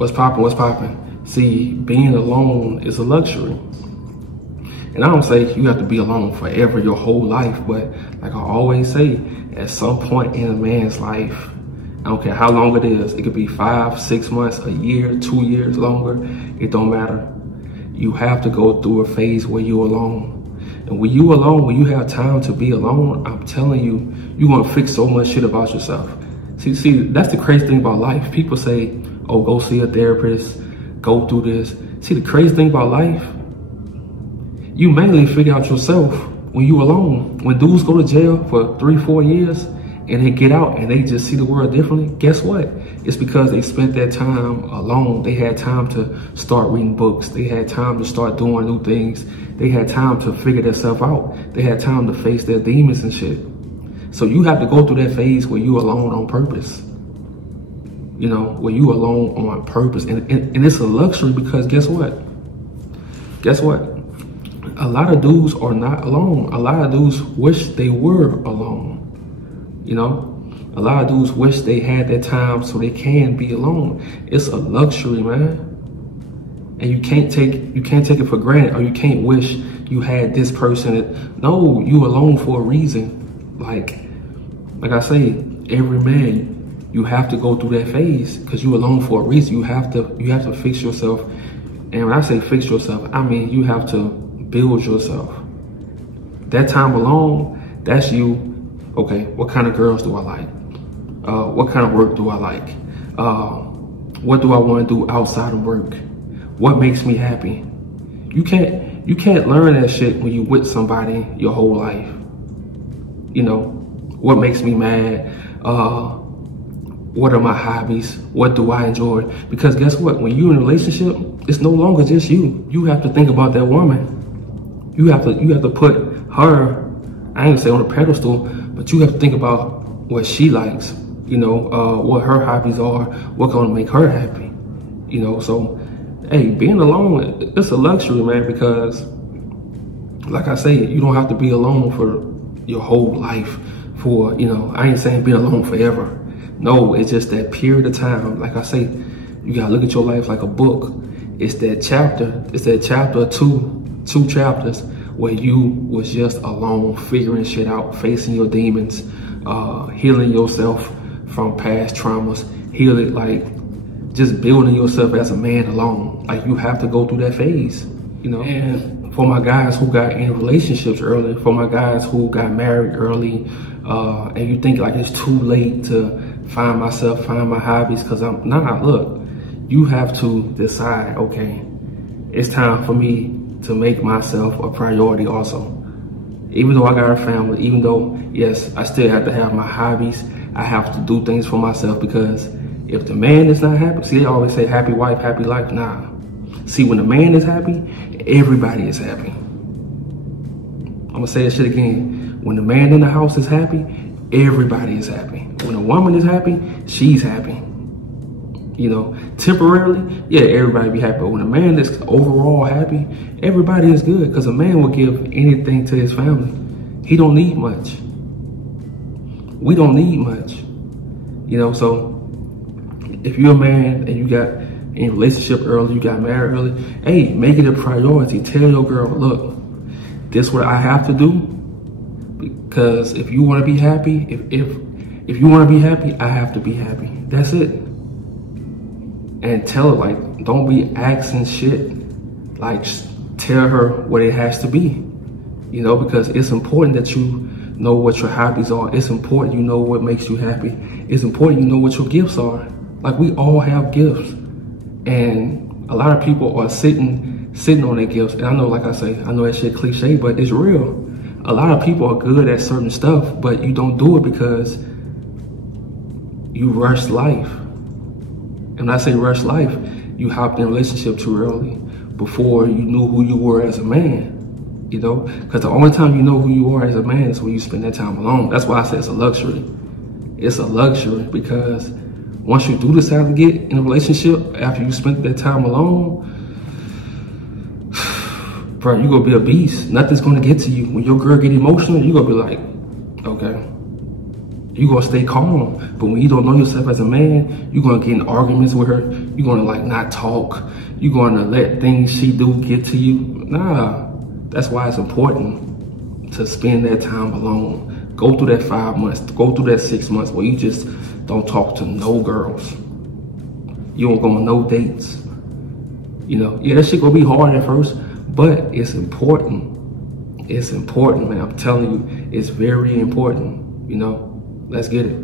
What's poppin'? What's poppin'? See, being alone is a luxury. And I don't say you have to be alone forever, your whole life, but like I always say, at some point in a man's life, I don't care how long it is, it could be 5, 6 months, a year, 2 years longer, it don't matter. You have to go through a phase where you're alone. And when you alone, when you have time to be alone, I'm telling you, you're gonna fix so much shit about yourself. See, that's the crazy thing about life. People say, oh, go see a therapist, go through this. See, the crazy thing about life, you mainly figure out yourself when you alone. When dudes go to jail for 3, 4 years and they get out and they just see the world differently, guess what? It's because they spent that time alone. They had time to start reading books. They had time to start doing new things. They had time to figure themselves out. They had time to face their demons and shit. So you have to go through that phase where you alone on purpose. You know, where you alone on purpose. And it's a luxury because guess what? Guess what? A lot of dudes are not alone. A lot of dudes wish they were alone. You know? A lot of dudes wish they had that time so they can be alone. It's a luxury, man. And you can't take it for granted, or you can't wish you had this person. No, you alone for a reason. Like I say, every man, you have to go through that phase because you alone for a reason. You have to fix yourself. And when I say fix yourself, I mean you have to build yourself. That time alone, that's you. Okay, what kind of girls do I like? What kind of work do I like? What do I want to do outside of work? What makes me happy? You can't learn that shit when you with somebody your whole life. You know, what makes me mad? What are my hobbies? What do I enjoy? Because guess what? When you're in a relationship, it's no longer just you. You have to think about that woman. You have to put her, I ain't gonna say on a pedestal, but you have to think about what she likes. You know, what her hobbies are, what's gonna make her happy. You know, so hey, being alone, it's a luxury, man, because like I say, you don't have to be alone for your whole life. For, you know, I ain't saying be alone forever. No, it's just that period of time. Like I say, you gotta look at your life like a book. It's that chapter, two chapters where you was just alone, figuring shit out, facing your demons, healing yourself from past traumas, healing, like just building yourself as a man alone. Like you have to go through that phase, you know. And for my guys who got in relationships early, for my guys who got married early, and you think like it's too late to find myself, find my hobbies, because look, you have to decide, okay, it's time for me to make myself a priority also. Even though I got a family, even though, yes, I still have to have my hobbies, I have to do things for myself, because if the man is not happy, see, they always say happy wife, happy life. Nah. See, when the man is happy, everybody is happy. I'm gonna say that shit again. When the man in the house is happy, everybody is happy. When a woman is happy, she's happy. You know, temporarily, yeah, everybody be happy. But when a man is overall happy, everybody is good, because a man will give anything to his family. He don't need much. We don't need much. You know, so if you're a man and you got in a relationship early, you got married early, hey, make it a priority. Tell your girl, look, this is what I have to do, because if you want to be happy, if you want to be happy, I have to be happy. That's it. And tell her, like, don't be asking shit. Like, just tell her what it has to be, you know, because it's important that you know what your hobbies are. It's important you know what makes you happy. It's important you know what your gifts are. Like, we all have gifts, and a lot of people are sitting on their gifts. And I know, like I say, I know that shit cliche, but it's real. A lot of people are good at certain stuff, but you don't do it because you rush life. And when I say rush life, you hopped in a relationship too early before you knew who you were as a man, you know? Because the only time you know who you are as a man is when you spend that time alone. That's why I say it's a luxury. It's a luxury because once you do decide to get in a relationship after you spent that time alone, bro, you're gonna be a beast. Nothing's gonna get to you. When your girl get emotional, you're gonna be like, okay. You're gonna stay calm. But when you don't know yourself as a man, you're gonna get in arguments with her. you're gonna like not talk. You're gonna let things she do get to you. Nah, that's why it's important to spend that time alone. Go through that 5 months, go through that 6 months where you just don't talk to no girls. You don't go on no dates. You know, yeah, that shit gonna be hard at first, but it's important. It's important, man. I'm telling you, it's very important. You know, let's get it.